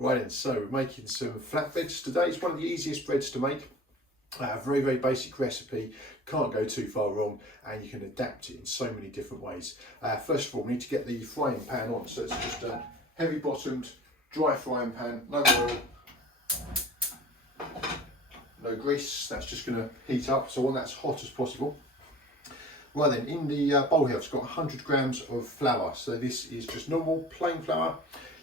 Right then, so we're making some flatbreads today. It's one of the easiest breads to make. Very, very basic recipe, can't go too far wrong, and you can adapt it in so many different ways. First of all, we need to get the frying pan on, so it's just a heavy bottomed, dry frying pan, no oil, no grease, that's just going to heat up, so I want that as hot as possible. Right then, in the bowl here I've got 100 grams of flour, so this is just normal plain flour.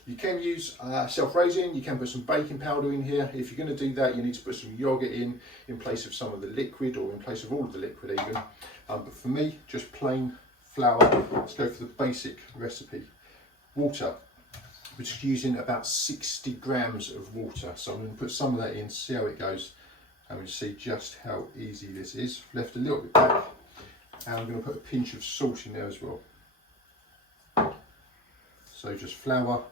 You can use self-raising, you can put some baking powder in here. If you're going to do that, you need to put some yoghurt in place of some of the liquid, or in place of all of the liquid even. But for me, just plain flour. Let's go for the basic recipe. Water, which is using about 60 grams of water. So I'm going to put some of that in, see how it goes, and we'll see just how easy this is. Left a little bit back, and I'm going to put a pinch of salt in there as well. So just flour,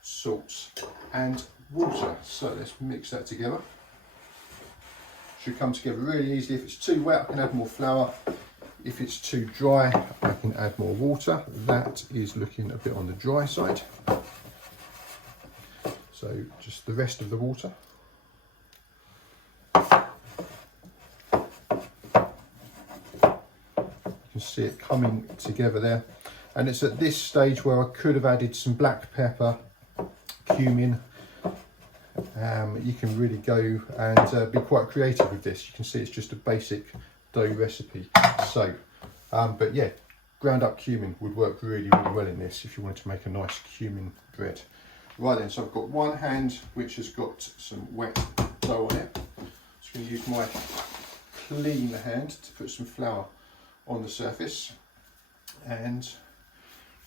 salt and water. So let's mix that together. Should come together really easily. If it's too wet, I can add more flour. If it's too dry, I can add more water. That is looking a bit on the dry side. So just the rest of the water. You can see it coming together there. And it's at this stage where I could have added some black pepper, cumin. You can really go and be quite creative with this. You can see it's just a basic dough recipe. So, but yeah, ground up cumin would work really, really well in this if you wanted to make a nice cumin bread. Right then, so I've got one hand which has got some wet dough on it. I'm just going to use my clean hand to put some flour on the surface, and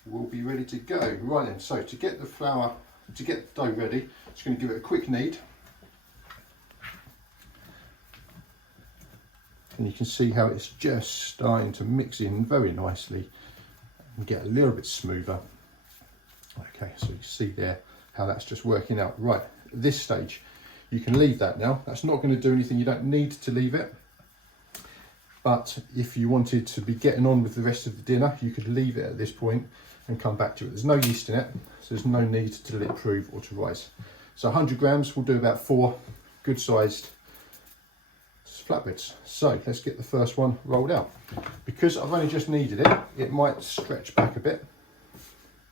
we'll be ready to go. Right then, so to get the dough ready, just going to give it a quick knead. And you can see how it's just starting to mix in very nicely and get a little bit smoother. Okay, so you see there how that's just working out. Right, at this stage, you can leave that now. That's not going to do anything, you don't need to leave it. But if you wanted to be getting on with the rest of the dinner, you could leave it at this point and come back to it. There's no yeast in it, so there's no need to let it prove or to rise. So 100 grams will do about 4 good sized flatbreads. So let's get the first one rolled out. Because I've only just kneaded it, it might stretch back a bit.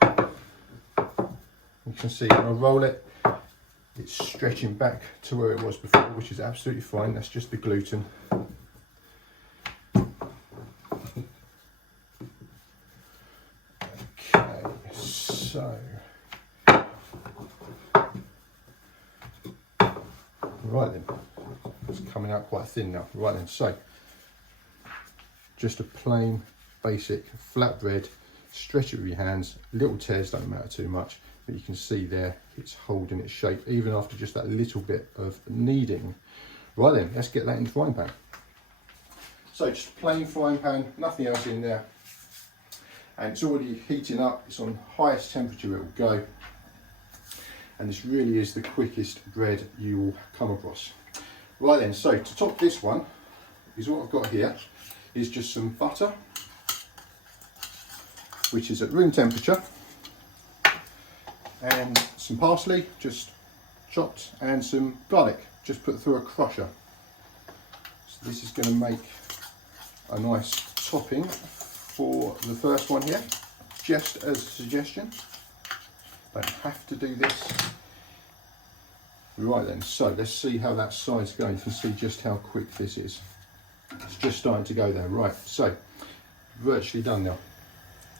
You can see when I roll it, it's stretching back to where it was before, which is absolutely fine. That's just the gluten. So, right then, it's coming out quite thin now. Right then, so just a plain basic flatbread. Stretch it with your hands. Little tears don't matter too much, but you can see there it's holding its shape even after just that little bit of kneading. Right then, let's get that in the frying pan. So just a plain frying pan, nothing else in there. And it's already heating up, it's on highest temperature it will go. And this really is the quickest bread you will come across. Right then, so to top this one, is what I've got here, is just some butter, which is at room temperature, and some parsley, just chopped, and some garlic, just put through a crusher. So this is going to make a nice topping for the first one here, just as a suggestion. Don't have to do this. Right then, so let's see how that side's going. You can see just how quick this is. It's just starting to go there. Right, so virtually done now.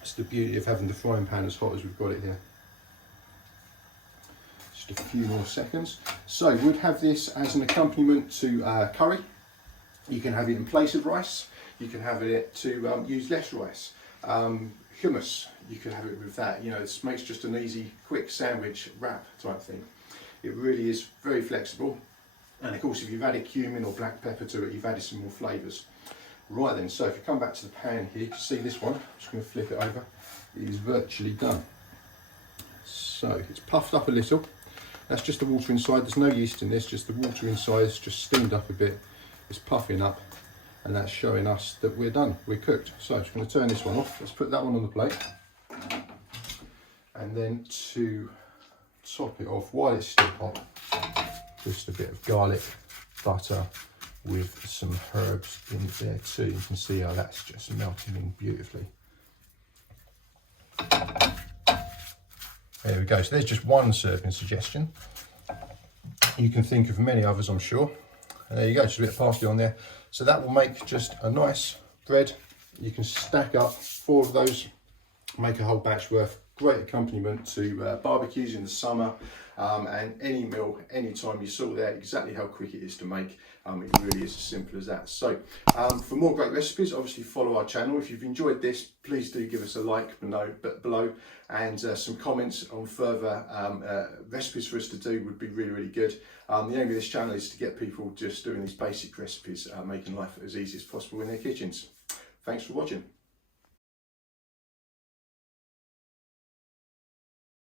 It's the beauty of having the frying pan as hot as we've got it here. Just a few more seconds. So we'd have this as an accompaniment to curry. You can have it in place of rice. You can have it to use less rice. Hummus, you could have it with that. You know, this makes just an easy, quick sandwich wrap type thing. It really is very flexible. And of course, if you've added cumin or black pepper to it, you've added some more flavours. Right then, so if you come back to the pan here, you can see this one. I'm just going to flip it over. It is virtually done. So it's puffed up a little. That's just the water inside. There's no yeast in this, just the water inside. It's just steamed up a bit. It's puffing up. And that's showing us that we're done, we're cooked. So I'm just going to turn this one off. Let's put that one on the plate. And then to top it off while it's still hot. Just a bit of garlic butter with some herbs in there too. You can see how that's just melting in beautifully. There we go. So there's just one serving suggestion. You can think of many others, I'm sure. And there you go, just a bit of parsley on there. So that will make just a nice bread. You can stack up 4 of those, make a whole batch worth. Great accompaniment to barbecues in the summer, and any meal, anytime. You saw there exactly how quick it is to make. It really is as simple as that. So for more great recipes, obviously follow our channel. If you've enjoyed this, please do give us a like below, and some comments on further recipes for us to do would be really, really good. The aim of this channel is to get people just doing these basic recipes, making life as easy as possible in their kitchens. Thanks for watching.